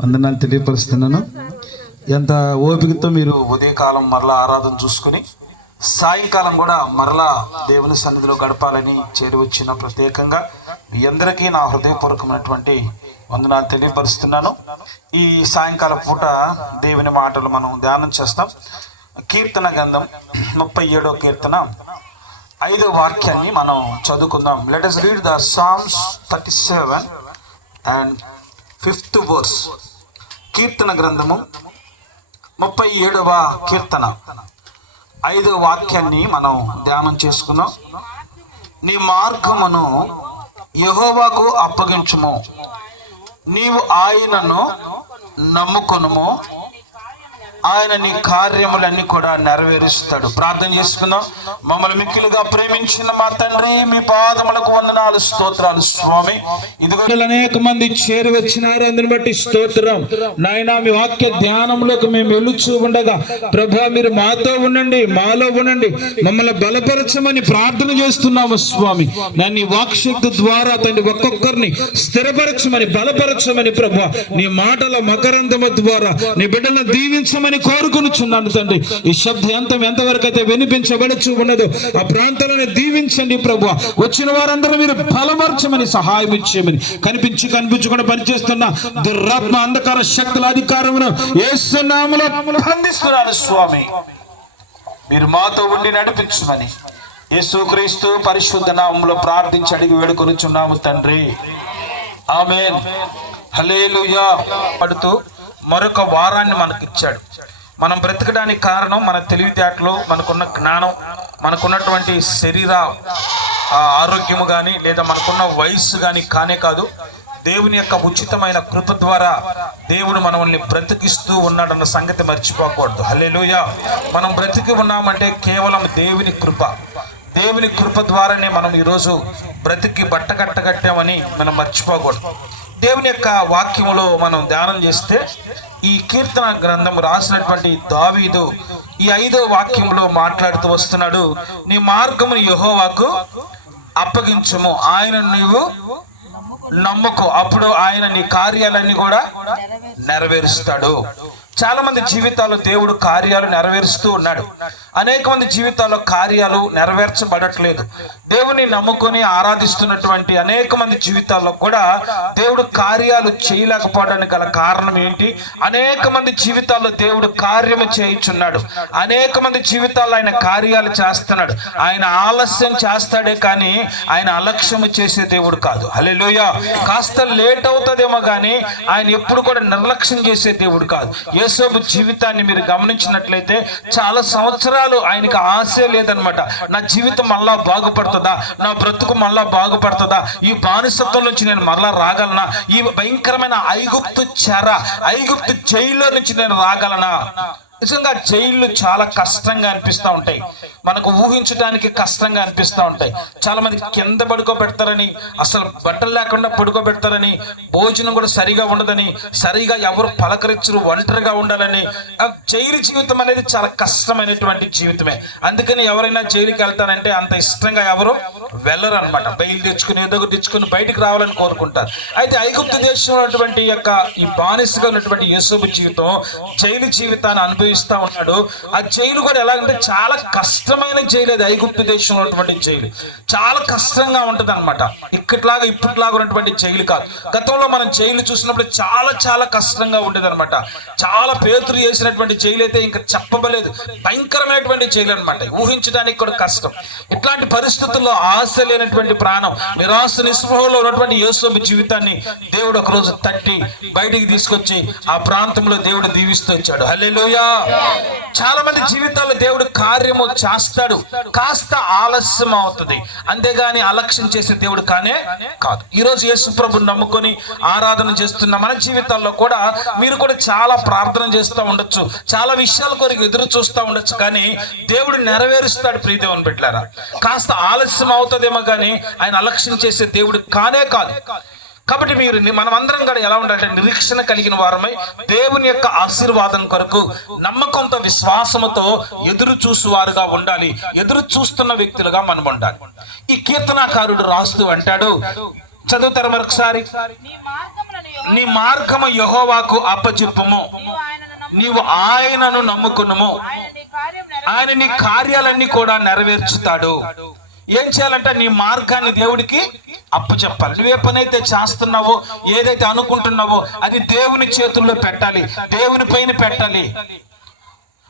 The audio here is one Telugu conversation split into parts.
వందనాలు తెలియపరుస్తున్నాను. ఎంత ఓపికతో మీరు ఉదయకాలం మరలా ఆరాధన చూసుకుని సాయంకాలం కూడా మరలా దేవుని సన్నిధిలో గడపాలని చేరి వచ్చిన ప్రత్యేకంగా మీ అందరికీ నా హృదయపూర్వకమైనటువంటి వందనాలు తెలియపరుస్తున్నాను. ఈ సాయంకాలం పూట దేవుని మాటలు మనం ధ్యానం చేస్తాం. కీర్తన గ్రంథం 37వ కీర్తన 5వ వాక్యాన్ని మనం చదువుకుందాం. Let us read the Psalms 37 and 5th verse. కీర్తన గ్రంథము 37వ కీర్తన 5వ వాక్యాన్ని మనం ధ్యానం చేసుకుందాం. నీ మార్గమును యెహోవాకు అప్పగించుము, నీవు ఆయనను నమ్ముకొనుము, ఆయన నీ కార్యములన్నీ కూడా నెరవేరుస్తాడు. ప్రార్థన చేసుకుందాం. మమ్మల్ని మిక్కిలుగా ప్రేమించిన మా తండ్రి, మీ పాదములకు వందనాలు, స్తోత్రాలు స్వామి. ఇదిగో అనేక మంది చేరి వచ్చినారు, అందుని బట్టి స్తోత్రం నాయనా. మీ వాక్య ధ్యానంలోకి మేము వెలుచూ ఉండగా ప్రభా మీరు మాతో ఉండండి, మాలో ఉండండి, మమ్మల్ని బలపరచమని ప్రార్థన చేస్తున్నాము స్వామి. నీ వాక్శక్తి ద్వారా తండ్రి ఒక్కొక్కరిని స్థిరపరచమని, బలపరచమని ప్రభా, నీ మాటల మకరందము ద్వారా నీ బిడ్డలను దీవించమని కోరుకొనుచున్నాను తండ్రి. ఈ శబ్దం ఎంతవరకు అయితే వినిపించబడుచు ఉన్నదో ఆ ప్రాంతాలను దీవించండి ప్రభు. వచ్చిన వారందరూ మీరు బలపరచమని, సహాయం ఇచ్చేయమని, కనిపించకుండా పనిచేస్తున్న దురాత్మ అంధకార శక్తుల అధికారమును యేసు నామములో బంధిస్తున్నాను స్వామి. మీరు మాతో ఉండి నడిపించమని యేసుక్రీస్తు పరిశుద్ధ నామములో ప్రార్థించి అడిగి వేడుకొనుచున్నాము తండ్రి. ఆమేన్. హల్లెలూయా. పడుతూ మరొక వారాన్ని మనకి ఇచ్చాడు. మనం బ్రతకడానికి కారణం మన తెలివితేటలు, మనకున్న జ్ఞానం, మనకున్నటువంటి శరీర ఆరోగ్యము కానీ లేదా మనకున్న వయస్సు కానీ కానే కాదు. దేవుని యొక్క ఉచితమైన కృప ద్వారా దేవుడు మనల్ని బ్రతికిస్తూ ఉన్నాడన్న సంగతి మర్చిపోకూడదు. హల్లెలూయా. మనం బ్రతికి ఉన్నామంటే కేవలం దేవుని కృప. దేవుని కృప ద్వారానే మనం ఈరోజు బ్రతికి బట్టకట్టగట్టామని మనం మర్చిపోకూడదు. దేవుని యొక్క వాక్యములో మనం ధ్యానం చేస్తే ఈ కీర్తన గ్రంథం రాసినటువంటి దావీదు ఈ 5వ వాక్యంలో మాట్లాడుతూ వస్తున్నాడు. నీ మార్గమును యెహోవాకు అప్పగించుము, ఆయన నీవు నమ్ముకో, అప్పుడు ఆయన నీ కార్యాలన్నీ కూడా నెరవేరుస్తాడు. చాలా మంది జీవితాల్లో దేవుడు కార్యాలు నెరవేరుస్తూ ఉన్నాడు. అనేక మంది జీవితాల్లో కార్యాలు నెరవేర్చబడట్లేదు. దేవుని నమ్ముకొని ఆరాధిస్తున్నటువంటి అనేక మంది జీవితాల్లో కూడా దేవుడు కార్యాలు చేయలేకపోవడానికి గల కారణం ఏంటి? అనేక మంది జీవితాల్లో దేవుడు కార్యము చేయుచున్నాడు. అనేక మంది జీవితాల్లో ఆయన కార్యాలు చేస్తున్నాడు. ఆయన ఆలస్యం చేస్తాడే కానీ ఆయన అలక్ష్యము చేసే దేవుడు కాదు. హల్లెలూయా. కాస్త లేట్ అవుతుందేమో కానీ ఆయన ఎప్పుడు కూడా నిర్లక్ష్యం చేసే దేవుడు కాదు. యేసోబు జీవితాన్ని మీరు గమనించినట్లయితే చాలా సంవత్సరాలు ఆయనకి ఆశే లేదనమాట. నా జీవితం మళ్ళా బాగుపడుతుందా, నా బ్రతుకు మళ్ళా బాగుపడుతుందా, ఈ బానిసత్వం నుంచి నేను మళ్ళా రాగలనా, ఈ భయంకరమైన ఐగుప్తు జైల్లో నుంచి నేను రాగలనా. నిజంగా జైళ్ళు చాలా కష్టంగా అనిపిస్తూ ఉంటాయి, మనకు ఊహించడానికి కష్టంగా అనిపిస్తూ ఉంటాయి. చాలా మంది కింద పడుకోబెడతారని, అసలు బట్టలు లేకుండా పడుకోబెడతారని, భోజనం కూడా సరిగా ఉండదని, సరిగా ఎవరు పలకరించరు, ఒంటరిగా ఉండాలని. జైలు జీవితం అనేది చాలా కష్టమైనటువంటి జీవితమే. అందుకని ఎవరైనా జైలుకి వెళ్తారంటే అంత ఇష్టంగా ఎవరు వెళ్ళరు అనమాట. బయలు తెచ్చుకుని ఏదో తెచ్చుకుని బయటికి రావాలని కోరుకుంటారు. అయితే ఐగుప్తు దేశంలో ఉన్నటువంటి యొక్క ఈ బానిసగా ఉన్నటువంటి యేసోబు జీవితం జైలు జీవితాన్ని అనుభవిస్తూ ఉన్నాడు. ఆ జైలు కూడా ఎలాగంటే చాలా కష్టమైన జైలు. అది ఐగుప్తు దేశంలో ఉన్నటువంటి జైలు చాలా కష్టంగా ఉంటది అనమాట. ఇప్పటిలాగా ఉన్నటువంటి జైలు కాదు. గతంలో మనం జైలు చూసినప్పుడు చాలా కష్టంగా ఉండేది అనమాట. చాలా పేతురు చేసినటువంటి జైలు అయితే ఇంకా చెప్పబలేదు, భయంకరమైనటువంటి జైలు అనమాట. ఊహించడానికి కూడా కష్టం. ఇట్లాంటి పరిస్థితుల్లో ఆశ లేనటువంటి ప్రాణం, నిరాశ నిస్పృహలో ఉన్నటువంటి యేసోబు జీవితాన్ని దేవుడు ఒకరోజు తట్టి బయటికి తీసుకొచ్చి ఆ ప్రాంతంలో దేవుడు దీవిస్తూ వచ్చాడు. హల్లెలూయా. చాలా మంది జీవితాల్లో దేవుడు కార్యము చేస్తాడు, కాస్త ఆలస్యం అవుతుంది, అంతేగాని అలక్ష్యం చేసే దేవుడు కానే కాదు. ఈరోజు యేసు ప్రభుని నమ్ముకొని ఆరాధన చేస్తున్న మన జీవితాల్లో కూడా మీరు కూడా చాలా ప్రార్థన చేస్తూ ఉండొచ్చు, చాలా విషయాల కొరకు ఎదురు చూస్తూ ఉండొచ్చు, కానీ దేవుడు నెరవేరుస్తాడు. ప్రియదేవుని బిడ్డలారా, కాస్త ఆలస్యం అవుతుందేమో కానీ ఆయన అలక్ష్యం చేసే దేవుడు కానే కాదు. కాబట్టి మనం అందరం కూడా ఎలా ఉండాలంటే నిరీక్షణ కలిగిన వారమై దేవుని యొక్క ఆశీర్వాదం కొరకు నమ్మకంతో, విశ్వాసముతో ఎదురు చూసేవారుగా ఉండాలి. ఎదురు చూస్తున్న వ్యక్తులుగా మనం ఉండాలి. ఈ కీర్తనాకారుడు రాస్తూ అంటాడు, చదువుతారు మరొకసారి. నీ మార్గము యెహోవాకు అప్పచెప్పుము, నీవు ఆయనను నమ్ముకునుము, ఆయన నీ కార్యాలన్నీ కూడా నెరవేర్చుతాడు. ఏం చేయాలంటే నీ మార్గాన్ని దేవుడికి అప్పచెప్పాలి. నువ్వే పని అయితే చేస్తున్నావో, ఏదైతే అనుకుంటున్నావో అది దేవుని చేతుల్లో పెట్టాలి, దేవుని పైన పెట్టాలి.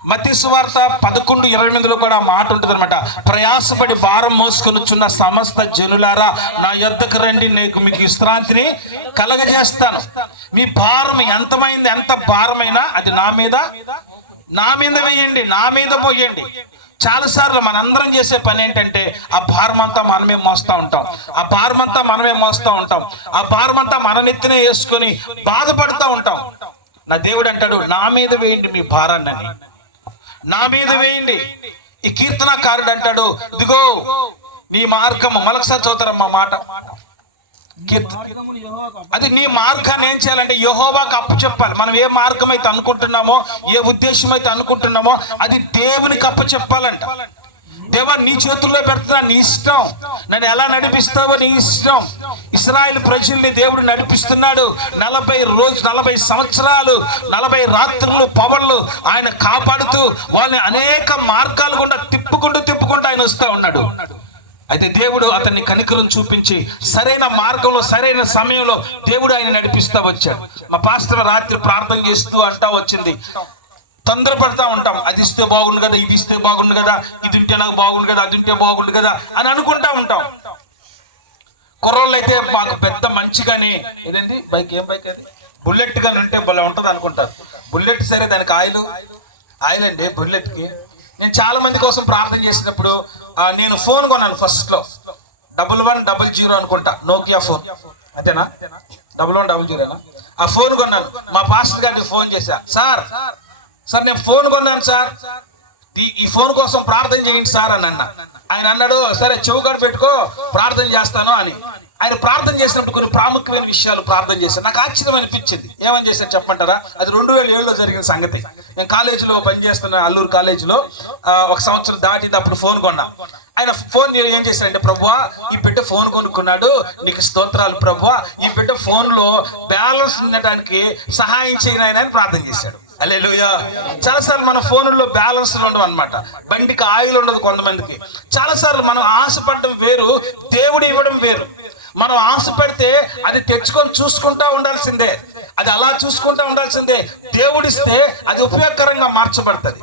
మత్తయి సువార్త 11:28 కూడా మాట ఉంటుంది అనమాట. ప్రయాసపడి భారం మోసుకొనుచున్న సమస్త జనులారా నా యొద్దకు రండి, నీకు మీకు విశ్రాంతిని కలగజేస్తాను. మీ భారం ఎంతమైంది, ఎంత భారమైనా అది నా మీద వేయండి, నా మీద పోయండి. చాలాసార్లు మనందరం చేసే పని ఏంటంటే ఆ భారం అంతా మనమే మోస్తూ ఉంటాం, ఆ భారం అంతా మనమే మోస్తూ ఉంటాం, ఆ భారం అంతా మన నెత్తినే వేసుకొని బాధపడుతూ ఉంటాం. నా దేవుడు అంటాడు, నా మీద వేయండి మీ భారాన్ని, నా మీద వేయండి. ఈ కీర్తనకారుడు అంటాడు, ఇదిగో నీ మార్గము, మరొకసారి చదువుతారమ్మా మాట, అది నీ మార్గాన్ని ఏం చేయాలంటే యెహోవాకు అప్పచెప్పాలి. మనం ఏ మార్గం అయితే అనుకుంటున్నామో, ఏ ఉద్దేశం అయితే అనుకుంటున్నామో అది దేవునికి అప్పచెప్పాలంట. దేవా నీ చేతుల్లో పెడుతున్నా, నీ ఇష్టం, నన్ను ఎలా నడిపిస్తావో నీ ఇష్టం. ఇశ్రాయేలు ప్రజల్ని దేవుడు నడిపిస్తున్నాడు. 40 సంవత్సరాలు 40 రాత్రులు పవళ్ళు ఆయన కాపాడుతూ వాళ్ళని అనేక మార్గాలు గుండా తిప్పుకుంటూ ఆయన వస్తూ ఉన్నాడు. అయితే దేవుడు అతన్ని కనికరం చూపించి సరైన మార్గంలో సరైన సమయంలో దేవుడు ఆయన నడిపిస్తూ వచ్చాడు. మా పాస్టర్ రాత్రి ప్రార్థన చేస్తూ అంటా వచ్చింది, తొందరపడతా ఉంటాం, అది ఇస్తే బాగుండు కదా, ఇది ఇస్తే బాగుండు కదా, ఇది ఉంటే నాకు బాగుండు కదా, అది ఉంటే బాగుండు కదా అని అనుకుంటా ఉంటాం. కుర్రోళ్ళు అయితే మాకు పెద్ద మంచిగానే ఏదండి బైక్, ఏం బైక్ అది, బుల్లెట్ కానీ ఉంటే భలే ఉంటుంది అనుకుంటారు. బుల్లెట్ సరే, దానికి ఆయిల్ అండి బుల్లెట్కి. నేను చాలా మంది కోసం ప్రార్థన చేసినప్పుడు నేను ఫోన్ కొన్నాను ఫస్ట్లో, 1100 అనుకుంటా, నోకియా ఫోన్, అంతేనా, 1100 ఆ ఫోన్ కొన్నాను. మా పాస్టర్ గారికి ఫోన్ చేశా, సార్ నేను ఫోన్ కొన్నాను సార్, ఈ ఫోన్ కోసం ప్రార్థన చేయండి సార్ అని అన్నా. ఆయన అన్నాడు, సరే చెవుకాడు పెట్టుకో ప్రార్థన చేస్తాను అని. ఆయన ప్రార్థన చేసినప్పుడు కొన్ని ప్రాముఖ్యమైన విషయాలు ప్రార్థన చేశాను. నాకు ఆశ్చర్యం అనిపించింది. ఏమని చేశారు చెప్పంటారా? అది 2007లో జరిగిన సంగతి. నేను కాలేజీలో పనిచేస్తున్న అల్లూరు కాలేజీలో 1 సంవత్సరం దాటింది. అప్పుడు ఫోన్ కొన్నా. ఆయన ఫోన్ ఏం చేశారంటే, ప్రభువా ఈ బిడ్డ ఫోన్ కొనుక్కున్నాడు, నీకు స్తోత్రాలు ప్రభువా, ఈ బిడ్డ ఫోన్లో బ్యాలెన్స్ ఉండటానికి సహాయం చేయను అని ప్రార్థన చేశాడు. హల్లెలూయా. చాలాసార్లు మన ఫోన్లో బ్యాలెన్స్ ఉండవు అనమాట, బండికి ఆయిల్ ఉండదు కొంతమందికి. చాలాసార్లు మనం ఆశపడడం వేరు, దేవుడు ఇవ్వడం వేరు. మనం ఆశ పెడితే అది తెచ్చుకొని చూసుకుంటా ఉండాల్సిందే, అది అలా చూసుకుంటా ఉండాల్సిందే. దేవుడిస్తే అది ఉపయోగకరంగా మార్చబడుతుంది.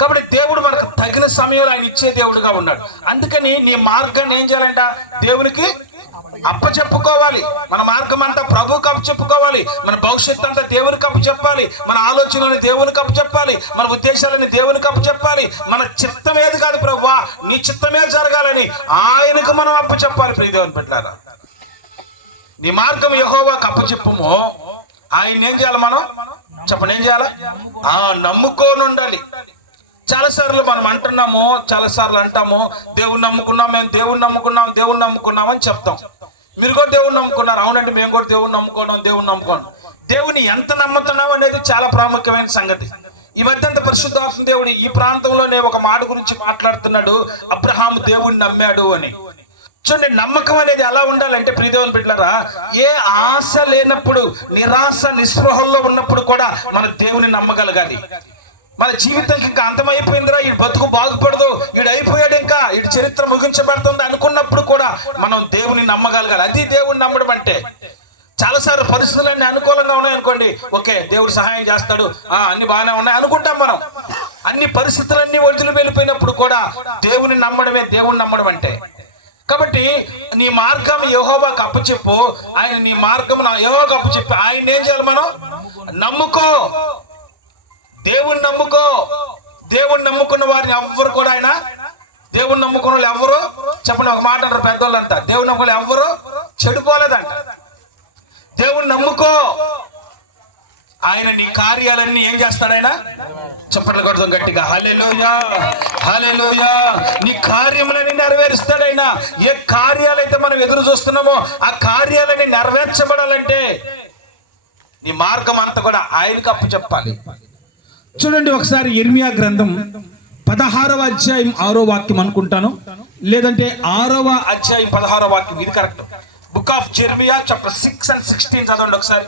కాబట్టి దేవుడు మనకు తగిన సమయంలో ఆయన ఇచ్చే దేవుడుగా ఉన్నాడు. అందుకని నీ మార్గాన్ని ఏం చేయాలంట, దేవునికి అప్పచెప్పుకోవాలి. మన మార్గం అంతా ప్రభువుకి అప్పచెప్పుకోవాలి. మన భవిష్యత్తు అంతా దేవునికి అప్పచెప్పాలి. మన ఆలోచనని దేవునికి అప్పచెప్పాలి. మన ఉద్దేశాలని దేవునికి అప్పచెప్పాలి. మన చిత్తం ఏది కాదు, ప్రభువా నీ చిత్తమే జరగాలని ఆయనకు మనం అప్పచెప్పాలి. ప్రియ దేవుని బిడ్డలారా, నీ మార్గం యెహోవాకు అప్పచెప్పుము. ఆయన ఏం చేయాలి, మనం చెప్పండి ఏం చేయాలి, నమ్ముకొని ఉండాలి. చాలాసార్లు మనం అంటున్నాము, చాలాసార్లు అంటాము, దేవుణ్ణి నమ్ముకున్నాం, మేము దేవుణ్ణి నమ్ముకున్నాం అని చెప్తాం. మీరు కూడా దేవుణ్ణి నమ్ముకున్నారు, అవునండి మేము కూడా దేవుణ్ణి నమ్ముకున్నాం. దేవుని ఎంత నమ్ముతున్నాం అనేది చాలా ప్రాముఖ్యమైన సంగతి. ఈ మధ్యంత పరిశుద్ధాత్మ దేవుడు ఈ ప్రాంతంలోనే ఒక మాట గురించి మాట్లాడుతున్నాడు, అబ్రహాము దేవుణ్ణి నమ్మాడు అని. చూడండి, నమ్మకం అనేది ఎలా ఉండాలంటే ప్రియ దేవుని బిడ్డలారా, ఏ ఆశ లేనప్పుడు, నిరాశ నిస్పృహల్లో ఉన్నప్పుడు కూడా మన దేవుని నమ్మగలగాలి. మన జీవితం ఇంకా అంతమైపోయిందిరా, ఈ బతుకు బాగుపడదు, ఈడు అయిపోయాడు, ఇంకా ఈ చరిత్ర ముగించబడుతుంది అనుకున్నప్పుడు కూడా మనం దేవుని నమ్మగలగాలి. అది దేవుని నమ్మడం అంటే. చాలాసార్లు పరిస్థితులన్నీ అనుకూలంగా ఉన్నాయనుకోండి, ఓకే దేవుడు సహాయం చేస్తాడు, అన్ని బాగానే ఉన్నాయి అనుకుంటాం మనం. అన్ని పరిస్థితులన్నీ వదిలి వెళ్ళిపోయినప్పుడు కూడా దేవుని నమ్మడమే దేవుని నమ్మడం అంటే. కాబట్టి నీ మార్గం యెహోవాకు అప్పచెప్పు. ఆయన నీ మార్గం యెహోవాకు అప్పచెప్పి ఆయన ఏం చేయాలి, మనం నమ్ముకో, దేవుణ్ణి నమ్ముకో. దేవుణ్ణి నమ్ముకున్న వారిని ఎవ్వరు కూడా ఆయన, దేవుణ్ణి నమ్ముకున్న వాళ్ళు ఎవ్వరు చెప్పండి, ఒక మాట అంటారు పెద్దోళ్ళు అంట, దేవుణ్ణి నమ్ముకున్న ఎవ్వరు చెడిపోలేదంట. దేవుణ్ణి నమ్ముకో, ఆయన నీ కార్యాలన్నీ ఏం చేస్తాడు, ఆయన చప్పట్లు కొడతాం గట్టిగా, హల్లెలూయా హల్లెలూయా. నీ కార్యములని నెరవేరుస్తాడు ఆయన. ఏ కార్యాలైతే మనం ఎదురు చూస్తున్నామో ఆ కార్యాలని నెరవేర్చబడాలంటే నీ మార్గం అంతా కూడా ఆయనకు అప్పచెప్పాలి. చూడండి ఒకసారి యెర్మీయా గ్రంథం 16వ అధ్యాయం 6వ వాక్యం అనుకుంటాను, లేదంటే 6వ అధ్యాయం 16వ వాక్యం, ఇది correct. Book of Jeremiah chapter 6 and 16 చదవండి ఒకసారి.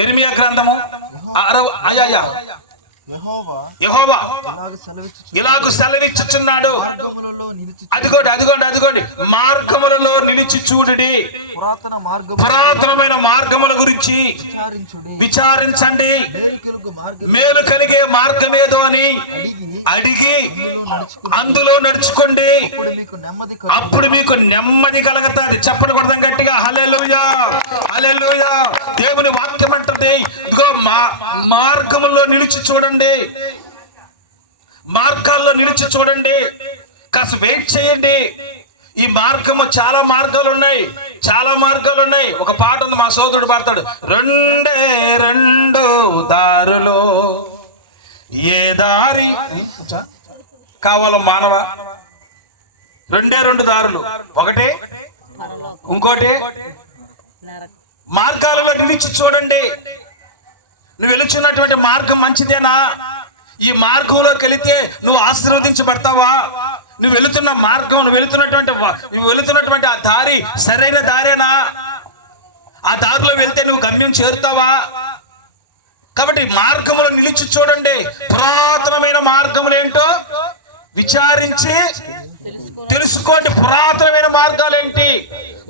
యెరెమీయా గ్రంథము 6వ యెహోవా ఇలాగు సెలవిచ్చుచున్నాడు, అదిగోండి మార్గములలో నిలిచి చూడుడి, పురాతనమైన మార్గముల గురించి విచారించండి, మేలు కలిగే మార్గమేదో అని అడిగి అందులో నడుచుకోండి, అప్పుడు మీకు నెమ్మది కలుగుతుంది. చెప్పండి కొడదాం గట్టిగా, హల్లెలూయా హల్లెలూయా. దేవుని వాక్యం అంటుంది, ఇదిగో మార్గములో నిలిచి చూడండి, మార్గాల్లో నిలిచి చూడండి, కాస్త వెయిట్ చేయండి. ఈ మార్గము చాలా మార్గాలు ఉన్నాయి. ఒక పాట ఉంది, మా సోదరుడు పాడతాడు, రెండే రెండు దారులు, ఏ దారి కావాలో మానవ, రెండే రెండు దారులు, ఒకటి ఇంకోటి. మార్గాలలో నిలిచి చూడండి. నువ్వు వెళుచున్నటువంటి మార్గం మంచిదేనా? ఈ మార్గంలోకి వెళితే నువ్వు ఆశీర్వదించబడతావా? నువ్వు వెళుతున్న మార్గం, నువ్వు వెళుతున్నటువంటి ఆ దారి సరైన దారేనా? ఆ దారిలో వెళ్తే నువ్వు గమ్యం చేరుతావా? కాబట్టి మార్గంలో నిలిచి చూడండి. పురాతనమైన మార్గములు ఏంటో విచారించి తెలుసుకోండి. పురాతనమైన మార్గాలు ఏంటి,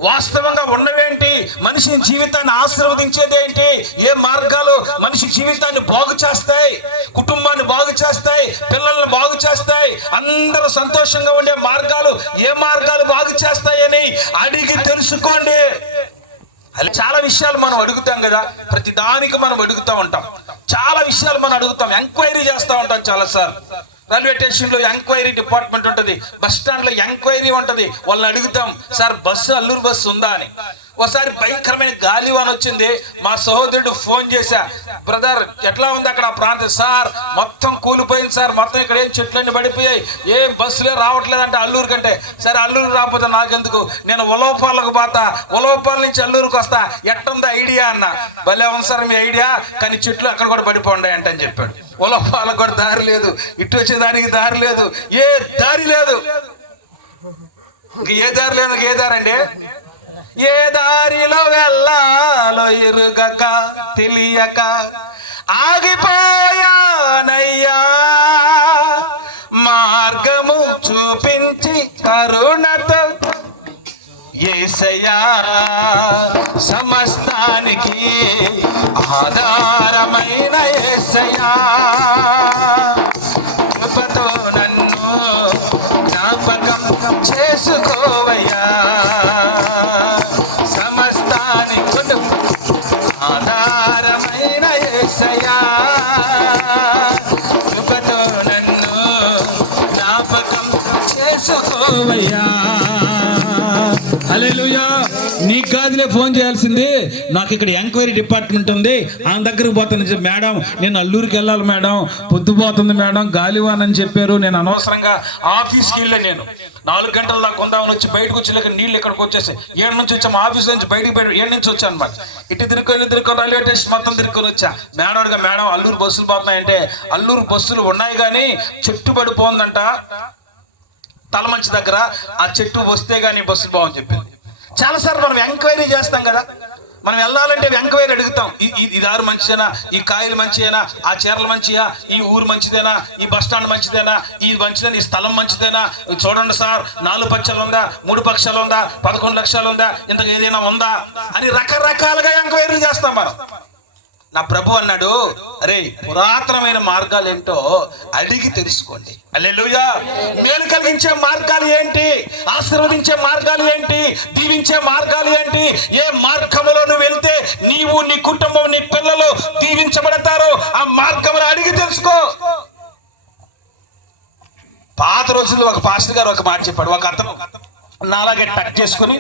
వాస్తవంగా ఉన్నవేంటి, మనిషి జీవితాన్ని ఆశీర్వదించేది ఏంటి, ఏ మార్గాలు మనిషి జీవితాన్ని బాగు చేస్తాయి, కుటుంబాన్ని బాగు చేస్తాయి, పిల్లల్ని బాగు చేస్తాయి, అందరూ సంతోషంగా ఉండే మార్గాలు ఏ మార్గాలు బాగు చేస్తాయని అడిగి తెలుసుకోండి. చాలా విషయాలు మనం అడుగుతాం కదా, ప్రతి దానికి మనం అడుగుతూ ఉంటాం, చాలా విషయాలు మనం అడుగుతాం, ఎంక్వైరీ చేస్తూ ఉంటాం. చాలా సార్లు రైల్వే స్టేషన్ లో ఎంక్వైరీ డిపార్ట్మెంట్ ఉంటుంది, బస్ స్టాండ్ లో ఎంక్వైరీ ఉంటుంది. వాళ్ళని అడుగుతాం, సార్ బస్సు అల్లూరు బస్సు ఉందా అని. ఒకసారి భయంకరమైన గాలివాన వచ్చింది, మా సహోదరుడు ఫోన్ చేశా, బ్రదర్ ఎట్లా ఉంది అక్కడ ప్రాంతం? సార్ మొత్తం కూలిపోయింది సార్, మొత్తం ఇక్కడ ఏం చెట్లన్నీ పడిపోయాయి, ఏం బస్సులే రావట్లేదంటే అల్లూరు కంటే. సరే అల్లూరు రాకపోతే నాకెందుకు, నేను ఉలవపాలకు పోతా, ఉలవపాల నుంచి అల్లూరుకి వస్తా, ఎట్టుందా ఐడియా అన్న. భలే ఉంది సార్ మీ ఐడియా, కానీ చెట్లు అక్కడ కూడా పడిపోండి అని చెప్పాడు. ఉలవపాలకు కూడా దారి లేదు, ఇటు వచ్చేదానికి దారి లేదు, ఏ దారి లేదు. ఏ దారి లేదు, ఏ దారి అండి? ఏ దారిలో వెళ్ళాలో ఎరుగక తెలియక ఆగిపోయానయ్యా, మార్గము చూపించి కరుణతో యేసయ్యా, సమస్తానికి ఆధారమైన యేసయ్యా, కృపతో నన్ను జ్ఞాపకం చేసుకోవయ్యా, ఆధారమైన యేసయ్యా, కృపతో నన్ను జ్ఞాపకం చేసుకోవయ్యా. హల్లెలూయా. నీకు కాదులే ఫోన్ చేయాల్సింది, నాకు ఇక్కడ ఎంక్వైరీ డిపార్ట్మెంట్ ఉంది, ఆయన దగ్గరకు పోతాను. మేడం నేను అల్లూరికి వెళ్ళాలి మేడం, పొద్దుపోతుంది మేడం, గాలివాన్ అని చెప్పారు, నేను అనవసరంగా ఆఫీస్కి వెళ్ళా, నేను 4 గంటల దాకా ఉందామని వచ్చి బయటకు వచ్చి నీళ్ళు ఇక్కడికి వచ్చేసి 7 నుంచి వచ్చాము, ఆఫీస్ నుంచి బయటకు 7 నుంచి వచ్చాను అనమాట. ఇటు తిరుక్కొని రైల్వే స్టేషన్ మొత్తం తిరుక్కొని వచ్చా. మేడం అల్లూరు బస్సులు పోతున్నాయంటే, అల్లూరు బస్సులు ఉన్నాయి కానీ చెట్టు పడిపోందంట తల మంచి దగ్గర, ఆ చెట్టు వస్తే కానీ బస్సులు బాగుంది చెప్పింది. చాలాసార్లు మనం ఎంక్వైరీ చేస్తాం కదా, మనం వెళ్ళాలంటే ఎంక్వైరీ అడుగుతాం, ఈ దారి మంచిదేనా, ఈ కాయలు మంచిదేనా, ఆ చీరలు మంచియా, ఈ ఊరు మంచిదేనా, ఈ బస్ స్టాండ్ మంచిదేనా, ఈ మంచిదేనా, ఈ స్థలం మంచిదేనా, చూడండి సార్ 4 పక్షాలు ఉందా, 3 పక్షాలు ఉందా, 11 లక్షలు ఉందా, ఇంతకు ఏదైనా ఉందా అని రకరకాలుగా ఎంక్వైరీ చేస్తాం మనం. నా ప్రభు అన్నాడు, అరే పురాతనమైన మార్గాలు ఏంటో అడిగి తెలుసుకోండి. హల్లెలూయా. మేలు కలిగించే మార్గాలు ఏంటి, ఆశీర్వదించే మార్గాలు ఏంటి, దీవించే మార్గాలు ఏంటి, ఏ మార్గములో నువ్వు వెళ్తే నీవు, నీ కుటుంబం, నీ పిల్లలు దీవించబడతారో ఆ మార్గమును అడిగి తెలుసుకో. పాత రోజుల్లో ఒక పాస్టర్ గారు ఒక మాట చెప్పాడు. ఒక అతను నాలాగే టక్ చేసుకొని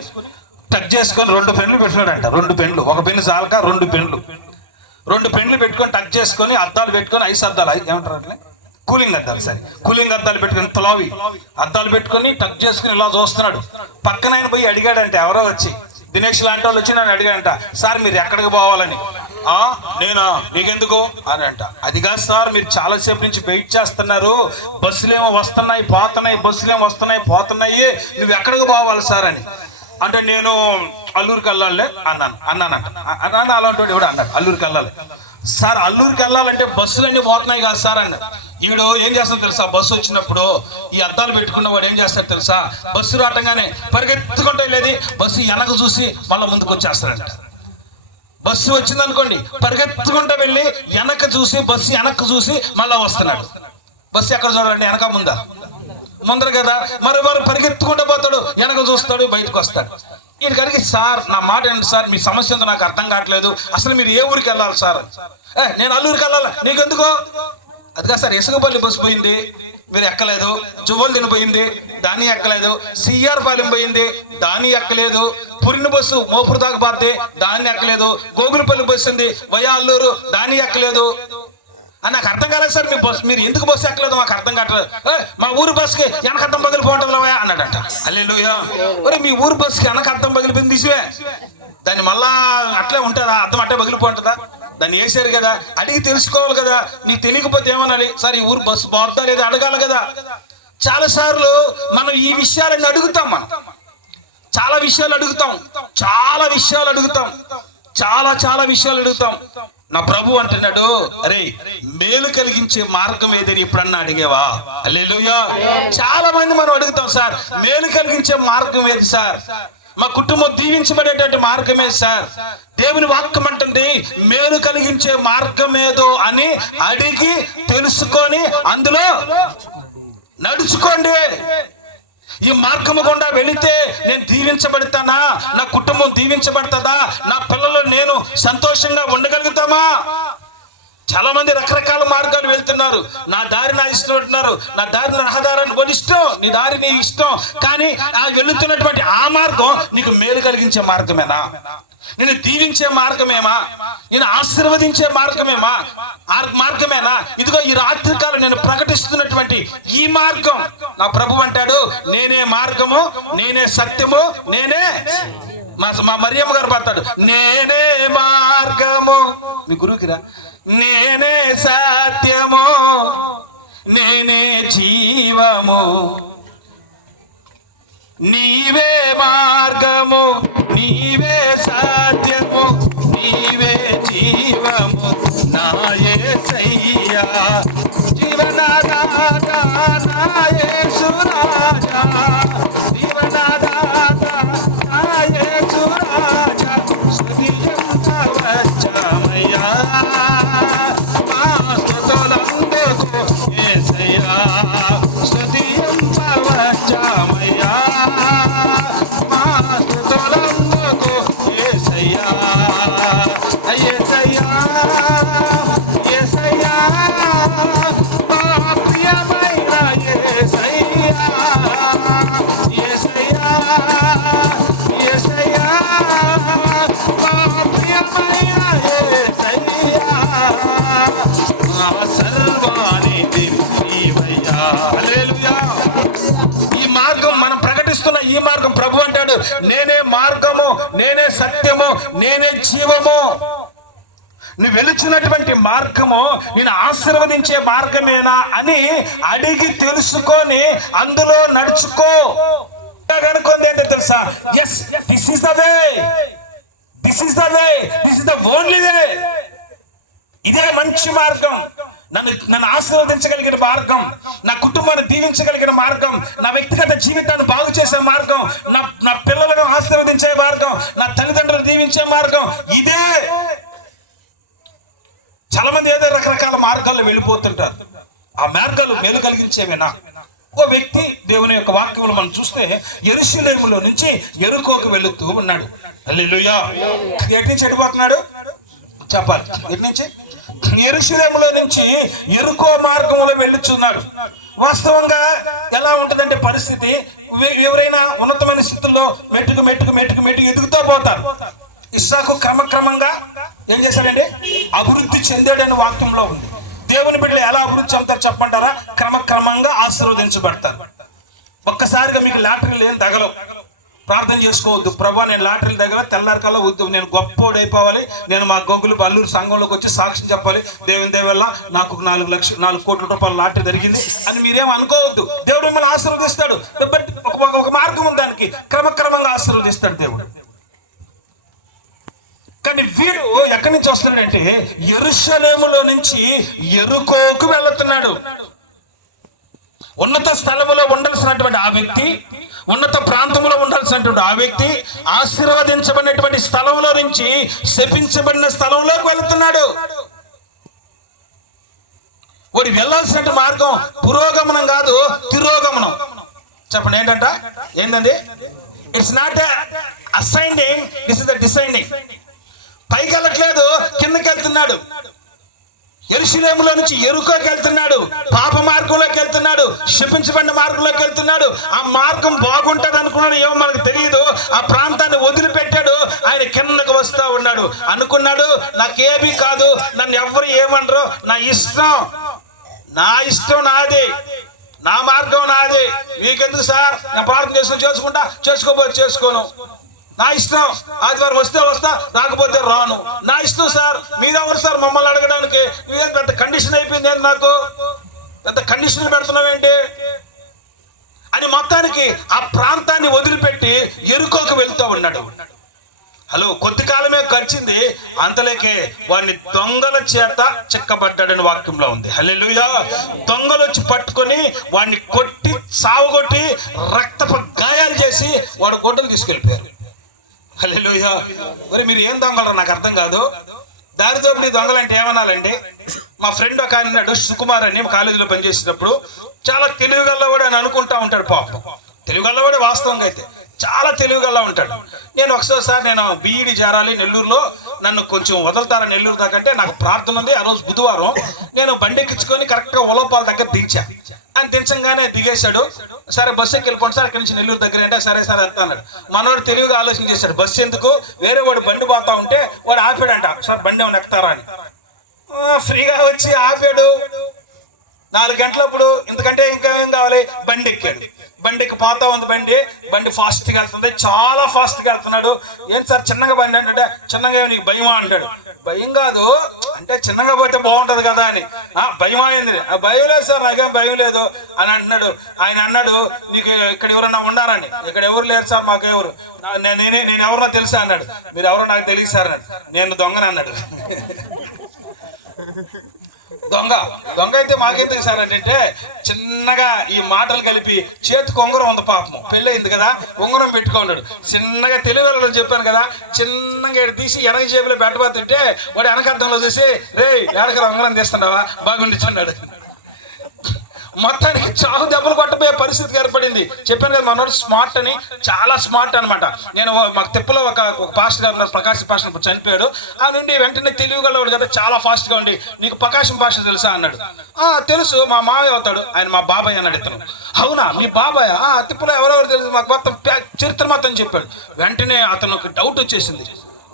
2 పెన్నులు పెట్టినాడంట. 2 పెన్నులు, ఒక పెన్ను చాలక 2 పెన్నులు పెట్టుకొని టక్ చేసుకొని అద్దాలు పెట్టుకొని 5 అద్దాలు ఏమంటారు అట్లే కూలింగ్ అద్దాలు, సరే కూలింగ్ అద్దాలు పెట్టుకొని తలావి అద్దాలు పెట్టుకొని టక్ చేసుకుని ఇలా చూస్తున్నాడు. పక్కన ఆయన పోయి అడిగాడంటే, ఎవరో వచ్చి దినేష్ లాంటి వాళ్ళు వచ్చి నన్ను అడిగాడంట, సార్ మీరు ఎక్కడికి పోవాలని. నేనా, నీకెందుకు అని అంట. అది కాదు సార్, మీరు చాలాసేపు నుంచి వెయిట్ చేస్తున్నారు, బస్సులేమో వస్తున్నాయి పోతున్నాయి, బస్సులేమో వస్తున్నాయి పోతున్నాయి, నువ్వు ఎక్కడికి పోవాలి సార్ అని. అంటే నేను అల్లూరికి వెళ్ళాలి అన్నానంట. అలాంటి కూడా అన్నాడు అల్లూరికి వెళ్ళాలి. సార్ అల్లూరికి వెళ్ళాలంటే బస్సులన్నీ పోతున్నాయి కదా సార్ అన్నాడు. ఈడు ఏం చేస్తాడు తెలుసా, బస్సు వచ్చినప్పుడు ఈ అద్దాలు పెట్టుకున్న వాడు ఏం చేస్తాడు తెలుసా, బస్సు రావటంగానే పరిగెత్తుకుంటే వెళ్ళేది బస్సు వెనక చూసి మళ్ళీ ముందుకు వచ్చేస్తాడంట. బస్సు వచ్చిందనుకోండి పరిగెత్తుకుంటూ వెళ్ళి వెనక చూసి బస్సు వెనక్కి చూసి మళ్ళీ వస్తున్నాడు. బస్సు ఎక్కడ చూడాలండి, వెనక ముందా? ముందర కదా. మరి వారు పరిగెత్తుకుంటూ పోతాడు, వెనక చూస్తాడు, బయటకు వస్తాడు. వీడికి అడిగి సార్ నా మాట ఏంటి సార్, మీ సమస్య ఎంతో నాకు అర్థం కావట్లేదు, అసలు మీరు ఏ ఊరికి వెళ్ళాలి సార్? నేను అల్లూరికి వెళ్ళాలి. నీకెందుకో? అదిగా సార్, ఇసుకపల్లి బస్సు పోయింది, మీరు ఎక్కలేదు. జువ్వలు పోయింది, దాన్ని ఎక్కలేదు. సిఆర్ పాలెం పోయింది, దాన్ని ఎక్కలేదు. పురిని బస్సు మోపురు దాకా పోతే దాన్ని ఎక్కలేదు. గోగులపల్లి బస్సు ఉంది వయా అల్లూరు, దాన్ని ఎక్కలేదు. నాకు అర్థం కాలేదు సార్, మీ బస్సు మీరు ఎందుకు బస్సు ఎక్కలేదు మాకు అర్థం కావట్లేదు. మా ఊరు బస్సుకి వెనకర్థం పగిలిపోవటం అన్నాడంట. హల్లెలూయా. ఒరే మీ ఊరు బస్సుకి వెనకర్థం పగిలిపోయింది తీసివే, దాన్ని మళ్ళా అట్లే ఉంటుందా? అర్థం అట్టే పగిలిపోతుందా? దాన్ని వేసారు కదా, అడిగి తెలుసుకోవాలి కదా. నీకు తెలియకపోతే ఏమనాలి, సార్ ఈ ఊరు బస్సు బాగుందా లేదా అడగాలి కదా. చాలా సార్లు మనం ఈ విషయాలన్నీ అడుగుతాం, మనం చాలా విషయాలు అడుగుతాం, చాలా విషయాలు అడుగుతాం, చాలా విషయాలు అడుగుతాం. నా ప్రభు అంటున్నాడు, అరే మేలు కలిగించే మార్గం ఏదని ఎప్పుడన్నా అడిగేవా? హల్లెలూయా. చాలా మంది మనం అడుగుతాం, సార్ మేలు కలిగించే మార్గం ఏది సార్? మా కుటుంబం దీవించబడేటువంటి మార్గమే సార్. దేవుని వాక్యం అంటుంది మేలు కలిగించే మార్గం ఏదో అని అడిగి తెలుసుకొని అందులో నడుచుకోండి. ఈ మార్గము గుండా వెళితే నేను దీవించబడతానా? నా కుటుంబం దీవించబడతాదా? నా పిల్లలు నేను సంతోషంగా ఉండగలుగుతామా? చాలా మంది రకరకాల మార్గాలు వెళ్తున్నారు. నా దారి నా ఇష్టం అంటున్నారు. నా దారి నా రహదారిని కొని ఇష్టం, నీ దారి నీ ఇష్టం. కానీ ఆ వెళుతున్నటువంటి ఆ మార్గం నీకు మేలు కలిగించే మార్గమేనా? నేను దీవించే మార్గమేమా? నేను ఆశీర్వదించే మార్గమేమా? మార్గమేనా? ఇదిగో ఈ రాత్రికాలం నేను ప్రకటిస్తున్నటువంటి ఈ మార్గం నా ప్రభు అంటాడు, నేనే మార్గము, నేనే సత్యము, నేనే. మా మరియమ్మ గారు పాడతాడు, నేనే మార్గము. మీ గురువుకిరా, నేనే సత్యము, నేనే జీవము, నీవే మార్గము, నీవే సత్యము, నీవే జీవము, నా యేసయ్యా జీవనదాత నా యేసు రాజా, జీవనదాత నా యేసు రాజా, స్తుతించ వచ్చామయ్యా, మా స్తుతులందుకు యేసయ్యా, స్తుతించ వచ్చామయ్యా, మా స్తుతులందుకు యేసయ్యా, యేసయ్యా, యేసయ్యా, మా ప్రియమైన యేసయ్యా, యేసయ్యా, యేసయ్యా, మా ప్రియమైన యేసయ్యా, మా సర్వానిధి నీవయ్యా. హల్లెలూయా. ఈ మార్గం మనం ప్రకటిస్తున్న ఈ మార్గం ప్రభు అంటాడు, నేనే మార్గము, నేనే సత్యము, నేనే జీవము. నువ్వు వెలుచున్నటువంటి మార్గము నేను ఆశీర్వదించే మార్గమేనా అని అడిగి తెలుసుకొని అందులో నడుచుకో. అనుకుంది ఏంటో తెలుసా? Yes, this is the way, this is the way, this is the only way. ఇదే మంచి మార్గం, నన్ను ఆశీర్వదించగలిగిన మార్గం, నా కుటుంబాన్ని దీవించగలిగిన మార్గం, నా వ్యక్తిగత జీవితాన్ని బాగు చేసే మార్గం, నా పిల్లలను ఆశీర్వదించే మార్గం, నా తల్లిదండ్రులు దీవించే మార్గం ఇదే. చాలా మంది ఏదో రకరకాల మార్గాల్లో వెళ్ళిపోతుంటారు. ఆ మార్గాలు మేలు కలిగించేవేనా? ఓ వ్యక్తి దేవుని యొక్క వాక్యంలో మనం చూస్తే యెరూషలేములో నుంచి యెరికోకు వెళుతూ ఉన్నాడు. హల్లెలూయా. ఎటు నుంచి వెళ్ళిపోతున్నాడు చెప్పాలి. ఎటు నుంచి? యెరూషలేములో నుంచి యెరికో మార్గంలో వెళ్ళుచున్నాడు. వాస్తవంగా ఎలా ఉంటుందంటే పరిస్థితి, ఎవరైనా ఉన్నతమైన స్థితుల్లో మెట్టుకు ఎదుగుతూ పోతారు. ఇస్సాకు క్రమక్రమంగా ఏం చేశాడండి? అభివృద్ధి చెందాడని వాక్యంలో ఉంది. దేవుని బిడ్డలు ఎలా అభివృద్ధి చెందుతారు చెప్పంటారా? క్రమక్రమంగా ఆశీర్వదించబడతారు. ఒక్కసారిగా మీకు లాటరీలు ఏం తగలవు. ప్రార్థన చేసుకోవద్దు, ప్రభా నేను లాటరీ దగ్గర తెల్లారికల్లా వద్దు, నేను గొప్పోడు అయిపోవాలి, నేను మా గొగ్గులు అల్లూరు సంఘంలోకి వచ్చి సాక్ష్యం చెప్పాలి, దేవుని దేవల్ల నాకు 4 కోట్ల రూపాయల లాటరీ జరిగింది అని మీరేం అనుకోవద్దు. దేవుడు మిమ్మల్ని ఆశీర్వదిస్తాడు. బట్ ఒక మార్గం ఉంది, దానికి క్రమక్రమంగా ఆశీర్వదిస్తాడు దేవుడు. కానీ వీడు ఎక్కడి నుంచి వస్తున్నాడంటే యెరూషలేములో నుంచి యెరికోకు వెళుతున్నాడు. ఉన్నత స్థలములో ఉండాల్సినటువంటి ఆ వ్యక్తి, ఉన్నత ప్రాంతంలో ఉండాల్సినటువంటి ఆ వ్యక్తి ఆశీర్వదించబడినటువంటి స్థలంలో నుంచి శపించబడిన స్థలంలోకి వెళుతున్నాడు. వాడు వెళ్ళాల్సిన మార్గం పురోగమనం కాదు, తిరోగమనం. చెప్పండి ఏంటంట, ఏంటండి? It's not assigning, this is the designing. పైకి వెళ్ళట్లేదు, కిందకి వెళ్తున్నాడు. యెరూషలేములో నుంచి యెరికోకి వెళ్తున్నాడు, పాప మార్గంలోకి వెళ్తున్నాడు, శపించబడిన మార్గంలోకి వెళ్తున్నాడు. ఆ మార్గం బాగుంటది అనుకున్నాడు, ఏమో మనకు తెలియదు. ఆ ప్రాంతాన్ని వదిలిపెట్టాడు, ఆయన కిందకు వస్తా ఉన్నాడు. అనుకున్నాడు నాకేమీ కాదు, నన్ను ఎవరు ఏమనరు, నా ఇష్టం నాది, నా మార్గం నాది, మీకెందుకు సార్, నేను ప్రార్థన చేసుకుంటా, చేసుకోను, నా ఇష్టం, ఆదివారం వస్తే వస్తా, రాకపోతే రాను, నా ఇష్టం సార్, మీరెవరు సార్ మమ్మల్ని అడగడానికి, ఇదేం పెద్ద కండిషన్ అయిపోయింది, ఏంటి నాకు పెద్ద కండిషన్ పెడుతున్నావేంటి అని మొత్తానికి ఆ ప్రాంతాన్ని వదిలిపెట్టి యెరికోకు వెళ్తూ ఉన్నాడు. హలో, కొద్ది కాలమే గడిచింది, అంతలేకే వాడిని దొంగల చేత చిక్కబడ్డాడని వాక్యంలో ఉంది. హల్లెలూయా. దొంగలు వచ్చి పట్టుకొని వాడిని కొట్టి సావగొట్టి రక్తపు గాయాలు చేసి వాడు గొడ్డలు తీసుకెళ్ళిపోయారు. హల్లెలూయా. మరి మీరు ఏం దొంగలరా నాకు అర్థం కాదు. దారితో మీ దొంగలు అంటే ఏమనాలండి? మా ఫ్రెండ్ ఒక ఆయన ఉన్నాడు, సుకుమార్ అని, కాలేజీలో పనిచేసేటప్పుడు చాలా తెలివిగల్లవాడు అని అనుకుంటా ఉంటాడు. పాపం తెలివిగల్లవాడు, వాస్తవంగా అయితే చాలా తెలివిగల్లా ఉంటాడు. నేను ఒకసారి నేను బీఈడి చేరాలి నెల్లూరులో, నన్ను కొంచెం వదులుతారా నెల్లూరు దాకా అంటే నాకు ప్రార్థన ఉంది. ఆ రోజు బుధవారం నేను బండి ఎక్కించుకొని కరెక్ట్గా ఉలవపాల దగ్గర దించా. ఆయన దించంగానే దిగేశాడు. సరే బస్సు ఎక్కి వెళ్ళిపోండి సార్, ఇక్కడి నుంచి నెల్లూరు దగ్గర అంటే సరే సార్ ఎంత అన్నాడు. మనవాడు తెలివిగా ఆలోచన చేశాడు, బస్సు ఎందుకు, వేరే వాడు బండి పోతా ఉంటే వాడు ఆపాడంట, సార్ బండి ఏమైనా ఎక్కుతారా అని. ఫ్రీగా వచ్చి ఆపాడు. 4 గంటలప్పుడు ఇంతకంటే ఇంకా ఏం కావాలి, బండి ఎక్కాడు. బండికి పోతా ఉంది, బండి ఫాస్ట్గా వెళ్తుంది, చాలా ఫాస్ట్గా వెళ్తున్నాడు. ఏం సార్ చిన్నగా బండి అంటే, చిన్నగా నీకు భయమా అంటాడు. భయం కాదు అంటే చిన్నగా పోతే బాగుంటది కదా అని. భయమా అయింది, భయం లేదు సార్, నాకేం భయం లేదు అని అంటున్నాడు. ఆయన అన్నాడు, నీకు ఇక్కడ ఎవరన్నా ఉన్నారని. ఇక్కడ ఎవరు లేరు సార్, మాకు ఎవరు, నేను ఎవరన్నా తెలుసా అన్నాడు. మీరు ఎవరో నాకు తెలియదు సార్ అన్నాడు. నేను దొంగని అన్నాడు. దొంగ అయితే మాకెందుకు సార్ అంటే, చిన్నగా ఈ మాటలు కలిపి చేతికి ఉంగరం ఉంది, పాపం పెళ్ళయింది కదా, ఉంగరం పెట్టుకున్నాడు. చిన్నగా తెలివిలో చెప్పాను కదా, చిన్నగా తీసి వెనక జేబులో పెట్టబోతుంటే వాడు వెనకర్థంలో చూసి, రే వెనక ఉంగరం తీస్తున్నావా, బాగుండిచున్నాడు. మొత్తానికి చావు దెబ్బలు కొట్టబోయే పరిస్థితి ఏర్పడింది. చెప్పాను కదా మనోడు స్మార్ట్ అని, చాలా స్మార్ట్ అనమాట. నేను మాకు తిప్పలో ఒక పాస్టర్ గారు ఉన్నారు, ప్రకాశం పాస్టర్, ఇప్పుడు చనిపోయాడు. ఆ నుండి వెంటనే తెలివిగలవాడు కదా, చాలా ఫాస్ట్గా ఉండి, నీకు ప్రకాశం పాస్టర్ తెలుసా అన్నాడు. తెలుసు, మా మావయ్య అవుతాడు, ఆయన మా బాబాయ్ అన్నాడు. ఇతను అవునా మీ బాబాయ్, తిప్పలో ఎవరెవరు తెలుసు, మాకు మొత్తం చరిత్ర మొత్తం చెప్పాడు. వెంటనే అతనికి డౌట్ వచ్చేసింది.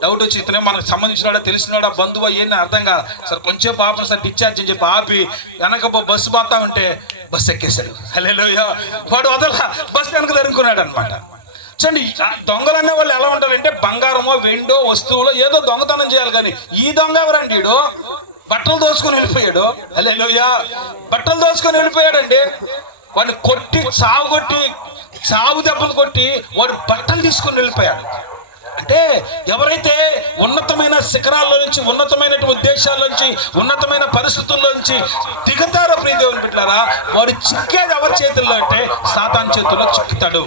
డౌట్ వచ్చి ఇతనే మనకు సంబంధించినాడా, తెలిసినాడా, బంధువా ఏంది అర్థం కాదు. సార్ కొంచెం పాపం సార్ డిశ్చార్జ్ అని చెప్పి ఆపి వెనక బస్సు పోతా ఉంటే బస్సు ఎక్కేశాడు. హల్లెలూయా. వాడు వదల బస్సు వెనక దొరుకున్నాడు అనమాట. చూడండి, దొంగలు అనే వాళ్ళు ఎలా ఉంటారంటే, బంగారమో వెండో వస్తువులో ఏదో దొంగతనం చేయాలి. కానీ ఈ దొంగ ఎవరండి, వీడు బట్టలు దోచుకొని వెళ్ళిపోయాడు. హల్లెలూయా. బట్టలు దోచుకొని వెళ్ళిపోయాడండి. వాడిని కొట్టి చావు దెబ్బలు కొట్టి వాడు బట్టలు తీసుకొని వెళ్ళిపోయాడు. అంటే ఎవరైతే ఉన్నతమైన శిఖరాల్లో నుంచి, ఉన్నతమైన ఉద్దేశాల నుంచి, ఉన్నతమైన పరిస్థితుల్లో నుంచి దిగతారో ప్రియ దేవుని బిడ్డలారా, వాడు చిక్కేది ఎవరి చేతుల్లో అంటే సాతాను చేతుల్లో చిక్కుతాడు.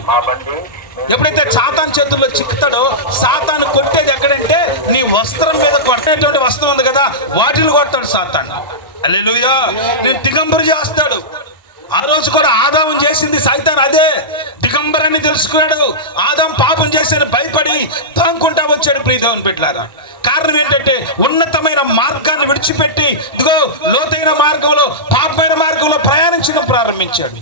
ఎప్పుడైతే సాతాను చేతుల్లో చిక్కుతాడో, సాతాను కొట్టేది ఎక్కడంటే నీ వస్త్రం మీద కొట్టేటువంటి వస్త్రం ఉంది కదా, వాటిని కొడతాడు సాతాను. హల్లెలూయా. నేను దిగంబరు చేస్తాడు. ఆ రోజు కూడా ఆదాము చేసింది సైతాన్ అదే, దిగంబరని తెలుసుకున్నాడు. ఆదాం పాపం చేసిన భయపడి తాంకుంటా వచ్చాడు ప్రియ దేవుని బిడ్డలారా. కారణం ఏంటంటే ఉన్నతమైన మార్గాన్ని విడిచిపెట్టి ఇదిగో లోతైన మార్గంలో, పాపమైన మార్గంలో ప్రయాణించడం ప్రారంభించాడు.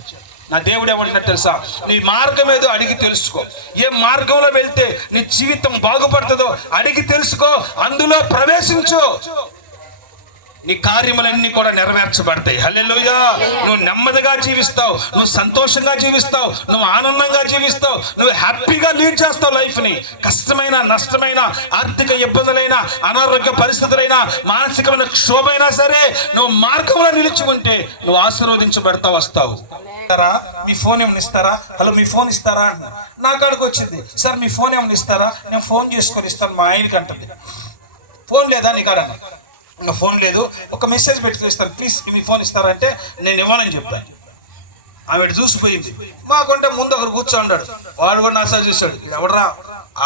నా దేవుడు ఏమంటున్నాడు తెలుసా, నీ మార్గం ఏదో అడిగి తెలుసుకో. ఏ మార్గంలో వెళ్తే నీ జీవితం బాగుపడుతుందో అడిగి తెలుసుకో, అందులో ప్రవేశించు. నీ కార్యములన్నీ కూడా నెరవేర్చబడతాయి. హల్లెలూయా. నువ్వు నెమ్మదిగా జీవిస్తావు, నువ్వు సంతోషంగా జీవిస్తావు, నువ్వు ఆనందంగా జీవిస్తావు, నువ్వు హ్యాపీగా లీడ్ చేస్తావు లైఫ్ని. కష్టమైన, నష్టమైన, ఆర్థిక ఇబ్బందులైన, అనారోగ్య పరిస్థితులైనా, మానసికమైన క్షోభైనా సరే నువ్వు మార్గంలో నిలిచి ఉంటే నువ్వు ఆశీర్వదించబడతా వస్తావు. మీ ఫోన్ ఏమైనా ఇస్తారా? హలో, మీ ఫోన్ ఇస్తారా అంటున్నా. నా కాడికి వచ్చింది, సార్ మీ ఫోన్ ఏమైనా ఇస్తారా? నేను ఫోన్ చేసుకొని ఇస్తాను మా ఆయనకి అంటుంది. ఫోన్ లేదా నీ కాడ? ఇంకా ఫోన్ లేదు, ఒక మెసేజ్ పెట్టుకుని ఇస్తాను, ప్లీజ్ మీ ఫోన్ ఇస్తారంటే నేను ఇవ్వనని చెప్పాను. ఆమె చూసిపోయింది. మాకుంటే ముందు ఒకరు కూర్చోన్నాడు, వాడు కూడా నాసా చూశాడు, ఎవడరా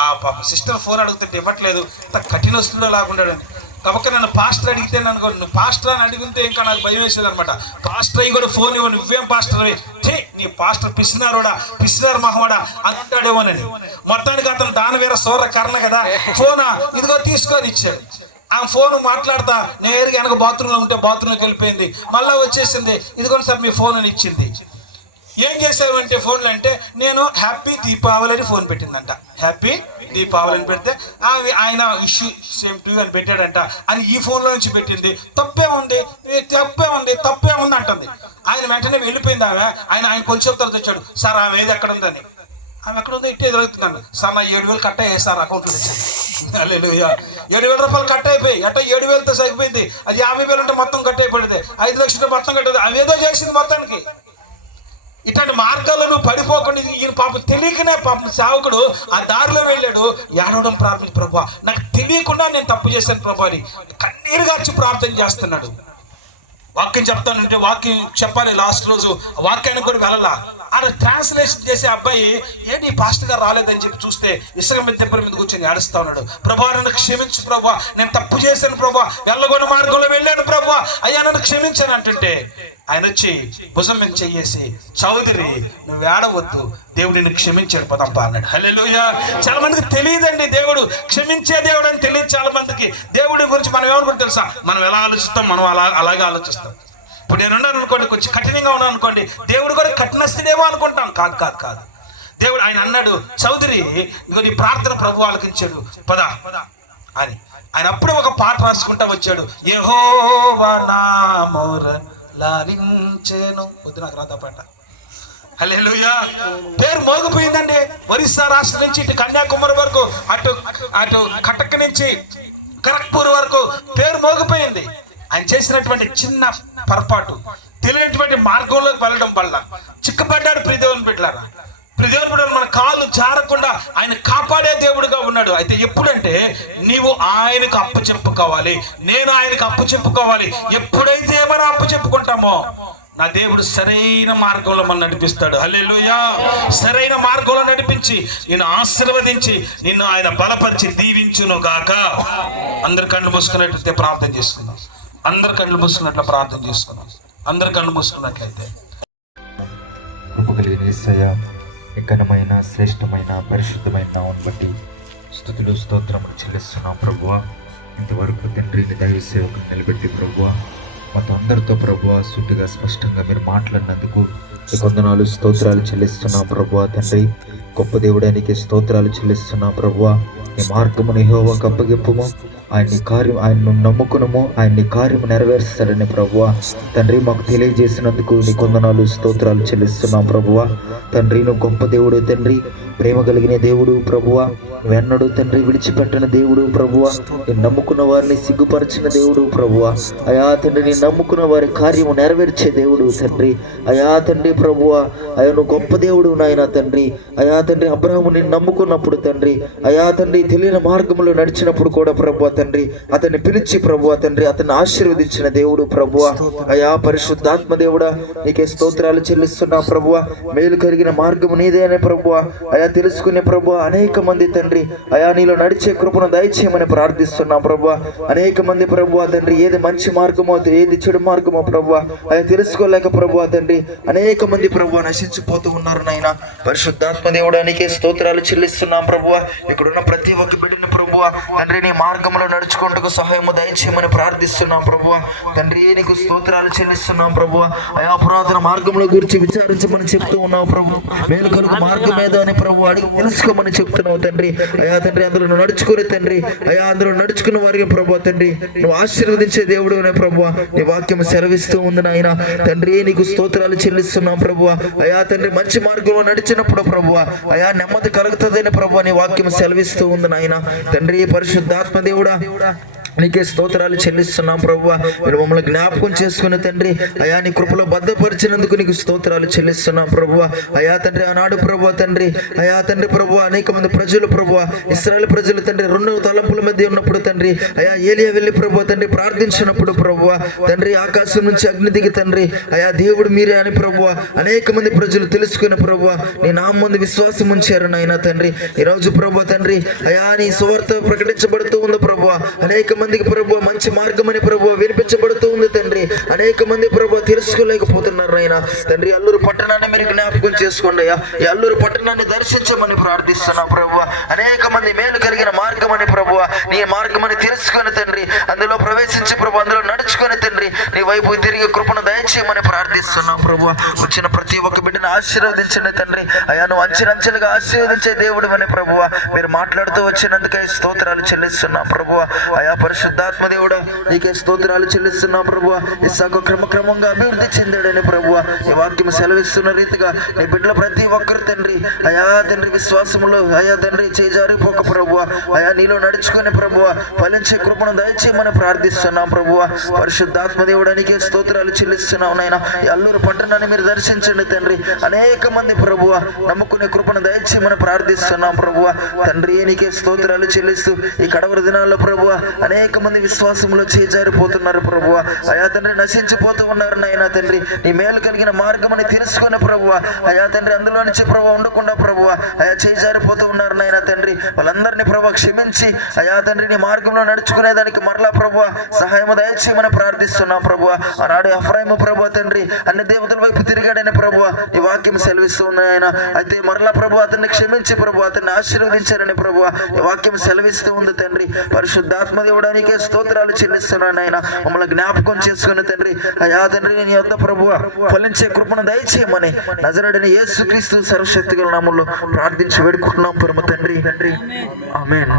ఆ పాప సిస్టర్ ఫోన్ అడుగుతుంటే ఇవ్వట్లేదు, ఇంత కఠిన వస్తుందో లాగుండాడని. కాబట్టి నన్ను పాస్టర్ అడిగితే అనుకో, నువ్వు పాస్టర్ అని అడిగితే ఇంకా నాకు భయం వేసేది అనమాట. పాస్టర్ అయ్యి కూడా ఫోన్ ఇవ్వ, నువ్వేం పాస్టర్ అవి, నీ పాస్టర్ పిసినారు మహమ్మడా అని అంటాడేమోనని. మొత్తానికి అతను దానవీర సూర్య కర్ణ కదా, ఫోనా ఇదిగో తీసుకొని ఇచ్చాడు. ఆ ఫోన్ మాట్లాడతా నేరుగా వెనక బాత్రూంలో ఉంటే బాత్రూంలోకి వెళ్ళిపోయింది. మళ్ళీ వచ్చేసింది, ఇదిగోండి సార్ మీ ఫోన్ అని ఇచ్చింది. ఏం చేసావంటే ఫోన్లో అంటే, నేను హ్యాపీ దీపావళి అని ఫోన్ పెట్టిందంట. హ్యాపీ దీపావళి అని పెడితే ఆయన ఇష్యూ సేమ్ టు అని పెట్టాడంట అని ఈ ఫోన్లో నుంచి పెట్టింది. తప్పే ఉంది అంటుంది. ఆయన వెంటనే వెళ్ళిపోయింది. ఆయన కొంచెం తర్వాత వచ్చాడు, సార్ ఆమె ఏది ఎక్కడ ఉందని. ఆమె ఎక్కడ ఉందో ఇట్టే ఎదురవుతున్నాను సార్, నా 7,000 కట్ అయ్యాయి సార్ అకౌంట్లో తెచ్చాను. 7,000 రూపాయలు కట్ అయిపోయి అట్ట 7,000తో సరిపోయింది. అది 50,000 ఉంటే మొత్తం కట్ అయిపోయింది. 5 లక్షలు మొత్తం కట్టేది. అవేదో చేసింది మొత్తానికి. ఇట్లాంటి మార్గాల్లో నువ్వు పడిపోకుండా, ఈయన పాపం తెలియకనే పాపం సేవకుడు ఆ దారిలో వెళ్ళాడు. ఏడవడం ప్రార్థించి, ప్రభా నాకు తెలియకుండా నేను తప్పు చేశాను ప్రభా అని కన్నీరుగా వచ్చి ప్రార్థన చేస్తున్నాడు. వాక్యం చెప్తానంటే వాక్యం చెప్పాలి. లాస్ట్ రోజు వాక్యానికి కూడా వెళ్ళాలా. ఆయన ట్రాన్స్లేషన్ చేసే అబ్బాయి ఏంటి పాస్టర్ గారు రాలేదని చెప్పి చూస్తే ఇసుక మీద దెబ్బల మీద కూర్చొని ఏడుస్తా ఉన్నాడు. ప్రభా నన్ను క్షమించు ప్రభా, నేను తప్పు చేశాను ప్రభా, వెళ్ళగొన్న మార్గంలో వెళ్ళాను ప్రభా, అయ్యా నన్ను క్షమించాను అంటుంటే ఆయన వచ్చి భుజం మీద చెయ్యేసి, చౌదరి నువ్వు ఏడవద్దు, దేవుడు నిన్ను క్షమించాడు పదంపా అన్నాడు. హల్లెలూయా. చాలా మందికి తెలియదండి దేవుడు క్షమించే దేవుడు అని తెలియదు చాలా మందికి. దేవుడి గురించి మనం ఏమనుకుంటే తెలుసా, మనం ఎలా ఆలోచిస్తాం, మనం అలాగే ఆలోచిస్తాం. ఇప్పుడు నేను ఉన్నాను అనుకోండి, కొంచెం కఠినంగా ఉన్నాను అనుకోండి, దేవుడు కూడా కఠినస్తుడేమో అనుకుంటాం. కాదు. దేవుడు ఆయన అన్నాడు, చౌదరి ఇదిగో నీ ప్రార్థన ప్రభు ఆలకించాడు పద అని. ఆయన అప్పుడే ఒక పాట రాసుకుంటా వచ్చాడు, యెహోవా నా మొర లాలించెను. వద్దు నాకు రాదా పాట. హల్లెలూయా. పేరు మోగిపోయిందండి. ఒరిస్సా రాష్ట్రం నుంచి ఇటు కన్యాకుమారి వరకు, అటు కటక్ నుంచి ఖరగ్పూర్ వరకు పేరు మోగిపోయింది. ఆయన చేసినటువంటి చిన్న పొరపాటు, తెలియనటువంటి మార్గంలోకి వెళ్ళడం వల్ల చిక్కబడ్డాడు. ప్రియదేవుని బిడ్డలారా, ప్రియదేవుని బిడ్డలు మన కాళ్ళు జారకుండా ఆయన కాపాడే దేవుడుగా ఉన్నాడు. అయితే ఎప్పుడంటే నీవు ఆయనకు అప్పు చెప్పుకోవాలి, నేను ఆయనకు అప్పు చెప్పుకోవాలి. ఎప్పుడైతే మనం అప్పు చెప్పుకుంటామో నా దేవుడు సరైన మార్గంలో మనం నడిపిస్తాడు. హల్లెలూయా. సరైన మార్గంలో నడిపించి నిన్ను ఆశీర్వదించి నిన్ను ఆయన బలపరిచి దీవించును గాక. అందరు కళ్ళు మూసుకున్నట్లయితే ప్రార్థన చేసుకుందాం. అందరు కళ్ళు మూసుకున్నట్లయితే కృప కలిగిన యేసయ్య, ఘనమైన శ్రేష్టమైన పరిశుద్ధమైన నామమును బట్టి స్తుతులు స్తోత్రములు చెల్లిస్తున్నాం ప్రభువా. ఇంతవరకు తండ్రి దైవ సేవకులు నిలబెట్టి ప్రభువా మాతో అందరితో ప్రభువా సూటిగా స్పష్టంగా మీరు మాట్లాడినందుకు వందనాలు స్తోత్రాలు చెల్లిస్తున్నాం ప్రభువా. తండ్రి గొప్ప దేవుడానికి స్తోత్రాలు చెల్లిస్తున్నాం ప్రభువా. నీ మార్గమును యెహోవాకు అప్పగింపుము, ఆయన్ని నమ్ముకునము, ఆయన్ని కార్యము నెరవేరుస్తాడని ప్రభువా తండ్రి మాకు తెలియజేసినందుకు నీ వందనాలు స్తోత్రాలు చెల్లిస్తున్నాం ప్రభువా. తండ్రి నువ్వు గొప్ప దేవుడు తండ్రి, ప్రేమ కలిగిన దేవుడు ప్రభువా. వెన్నడు తండ్రి విడిచిపెట్టిన దేవుడు ప్రభువా. నేను నమ్ముకున్న వారిని సిగ్గుపరిచిన దేవుడు ప్రభువా. అయా తండ్రి నేను నమ్ముకున్న వారి కార్యము నెరవేర్చే దేవుడు తండ్రి. అయా తండ్రి ప్రభువా, అయా నువ్వు గొప్ప దేవుడు నాయన తండ్రి. అయా తండ్రి అబ్రహాము నేను నమ్ముకున్నప్పుడు తండ్రి, అయా తండ్రి తెలియని మార్గంలో నడిచినప్పుడు కూడా ప్రభువా తండ్రి అతన్ని పిలిచి ప్రభువా తండ్రి అతన్ని ఆశీర్వదించిన దేవుడు ప్రభువా. అయా పరిశుద్ధాత్మ దేవుడా నీకే స్తోత్రాలు చెల్లిస్తున్నా ప్రభువా. మేలు కలిగిన మార్గము నీదేనే ప్రభువా. అయా తెలుసుకునే ప్రభువా అనేక మంది తండ్రి అయా నీలో నడిచే కృపను దయచేయమని ప్రార్థిస్తున్నాం ప్రభువా. అనేక మంది ప్రభువా తండ్రి ఏది మంచి మార్గమో ఏది చెడు మార్గమో ప్రభువా అయా తెలుసుకోలేక ప్రభువా తండ్రి అనేక మంది ప్రభువా నశించిపోతూ ఉన్నారు నాయన. పరిశుద్ధాత్మ దేవుడా నీకే స్తోత్రాలు చెల్లిస్తున్నాం ప్రభువా. ఇక్కడున్న ప్రతి ఒక్క బిడ్డని ప్రభువా తండ్రి నీ మార్గంలో నడుచుకుంటూ సహాయము దయచేయమని ప్రార్థిస్తున్నాం ప్రభువా. తండ్రి నీకు స్తోత్రాలు చెల్లిస్తున్నాం ప్రభువా. అయా పురాతన మార్గంలో గురించి విచారించమని చెప్తూ ఉన్నావు ప్రభు. మేలు కలుగు మార్గం మీద అని ప్రభు అడిగి తెలుసుకోమని చెప్తున్నావు తండ్రి. అయా తండ్రి అందులో నువ్వు నడుచుకుని తండ్రి, అయా అందులో నడుచుకున్న వారికి ప్రభు తండ్రి నువ్వు ఆశీర్వదించే దేవుడు అనే ప్రభు నీ వాక్యం సెలవిస్తూ ఉంది నాయన తండ్రి. నీకు స్తోత్రాలు చెల్లిస్తున్నాం ప్రభు. అయా తండ్రి మంచి మార్గంలో నడిచినప్పుడు ప్రభు అయా నెమ్మది కలుగుతుందని ప్రభు నీ వాక్యం సెలవిస్తూ ఉంది నాయన తండ్రి. పరిశుద్ధాత్మ దేవుడా నీకే స్తోత్రాలు చెల్లిస్తున్నాం ప్రభువ. మీరు మమ్మల్ని జ్ఞాపకం చేసుకుని తండ్రి అయా నీ కృపలో భద్రపరిచినందుకు నీకు స్తోత్రాలు చెల్లిస్తున్నాం ప్రభువ. అయా తండ్రి ఆనాడు ప్రభువ తండ్రి అయా తండ్రి ప్రభువ అనేక మంది ప్రజలు ప్రభువ ఇశ్రాయేలు ప్రజలు తండ్రి 2 తలంపుల మధ్య ఉన్నప్పుడు తండ్రి అయా ఏలియా వెళ్ళి ప్రభువ తండ్రి ప్రార్థించినప్పుడు ప్రభువ తండ్రి ఆకాశం నుంచి అగ్ని దిగి తండ్రి అయా దేవుడు మీరే అని ప్రభువ అనేక మంది ప్రజలు తెలుసుకుని ప్రభువ నీ నామం ముందు విశ్వాసం ఉంచారు నాయన తండ్రి. ఈరోజు ప్రభువ తండ్రి అయా నీ సువార్త ప్రకటించబడుతూ ఉంది ప్రభువ. అనేక మందికి ప్రభు మంచి మార్గం అని ప్రభు వినిపించబడుతూ ఉంది తండ్రి. అనేక మంది ప్రభు తెలుసుకోలేకపోతున్నారు ఆయన తండ్రి. అల్లూరు పట్టణాన్ని మీరు జ్ఞాపకం చేసుకోండి అయ్యా. ఈ అల్లూరు పట్టణాన్ని దర్శించమని ప్రార్థిస్తున్నాం ప్రభు. అనేక మంది మేలు కలిగిన మార్గం అని ప్రభు నీ మార్గం అని తెలుసుకొని తండ్రి అందులో ప్రవేశించి ప్రభు అందులో నడుచుకొని తండ్రి నీ వైపు తిరిగి కృపను దయచేయమని ప్రార్థిస్తున్నాం ప్రభు. వచ్చిన ప్రతి ఒక్క బిడ్డను ఆశీర్వదించండి తండ్రి. అయ్యా నువ్వు అంచెలంచెలుగా ఆశీర్వదించే దేవుడు అని ప్రభువ మీరు మాట్లాడుతూ వచ్చినందుకై స్తోత్రాలు చెల్లిస్తున్నాం ప్రభువ. అయా పరిశుద్ధాత్మ దేవుడా నీకే స్తోత్రాలు చెల్లిస్తున్నాం ప్రభువా. ఇస్సాకు క్రమక్రమంగా అభివృద్ధి చెందాడని ప్రభువా ఈ వాక్యం సెలవిస్తున్న రీతిగా నీ బిడ్డల ప్రతి ఒక్కరు తండ్రి అయా తండ్రి విశ్వాసములో అయా తండ్రి చేజారిపోక ప్రభువా అయా నీలో నడుచుకుని ప్రభువా ఫలించే కృపను దయచేయమని ప్రార్థిస్తున్నాం ప్రభువా. పరిశుద్ధాత్మ దేవుడా నీకే స్తోత్రాలు చెల్లిస్తున్నాం నాయన. ఈ అల్లూరు పట్టణాన్ని మీరు దర్శించండి తండ్రి. అనేక మంది ప్రభువా నమ్ముకునే కృపను దయచేయమని ప్రార్థిస్తున్నాం ప్రభువా తండ్రి. నీకే స్తోత్రాలు చెల్లిస్తూ ఈ కడవరి దినాల్లో ప్రభువా అనేక మంది విశ్వాసంలో చేజారిపోతున్నారు ప్రభువా. అయా తండ్రి నశించిపోతూ ఉన్నారు నాయనా తండ్రి. నీ మేలు కలిగిన మార్గం అని తెలుసుకునే ప్రభువా అయా తండ్రి అందులో నుంచి ప్రభు ఉండకుండా ప్రభువా అయా చేజారిపోతూ ఉన్నారు నాయనా తండ్రి. వాళ్ళందరినీ ప్రభు క్షమించి అయా తండ్రి నీ మార్గంలో నడుచుకునేదానికి మరలా ప్రభువా సహాయం దయచేయమని ప్రార్థిస్తున్నాం ప్రభువా. ఆనాడు ఎఫ్రాయిము ప్రభువా తండ్రి అన్ని దేవతల వైపు తిరిగాడని ప్రభువా ఈ వాక్యం సెలవిస్తూ ఉన్నాయన. అయితే మరలా ప్రభు అతన్ని క్షమించి ప్రభు అతన్ని ఆశీర్వదించారని ప్రభువా ఈ వాక్యం సెలవిస్తూ ఉంది తండ్రి. పరిశుద్ధాత్మ దేవుడానికే స్తోత్రాలు చెల్లిస్తున్నాను ఆయన. మమ్మల్ని జ్ఞాపకం చేసుకుని తండ్రి అయా తండ్రి నీ యొద్ద ప్రభువా ఫలించే కృపను దయచేయమని నజరేయుడైన యేసుక్రీస్తు సర్వశక్తి గల నామములో ప్రార్థించి వేడుకుంటున్నాం పరమ తండ్రి. ఆమేన్.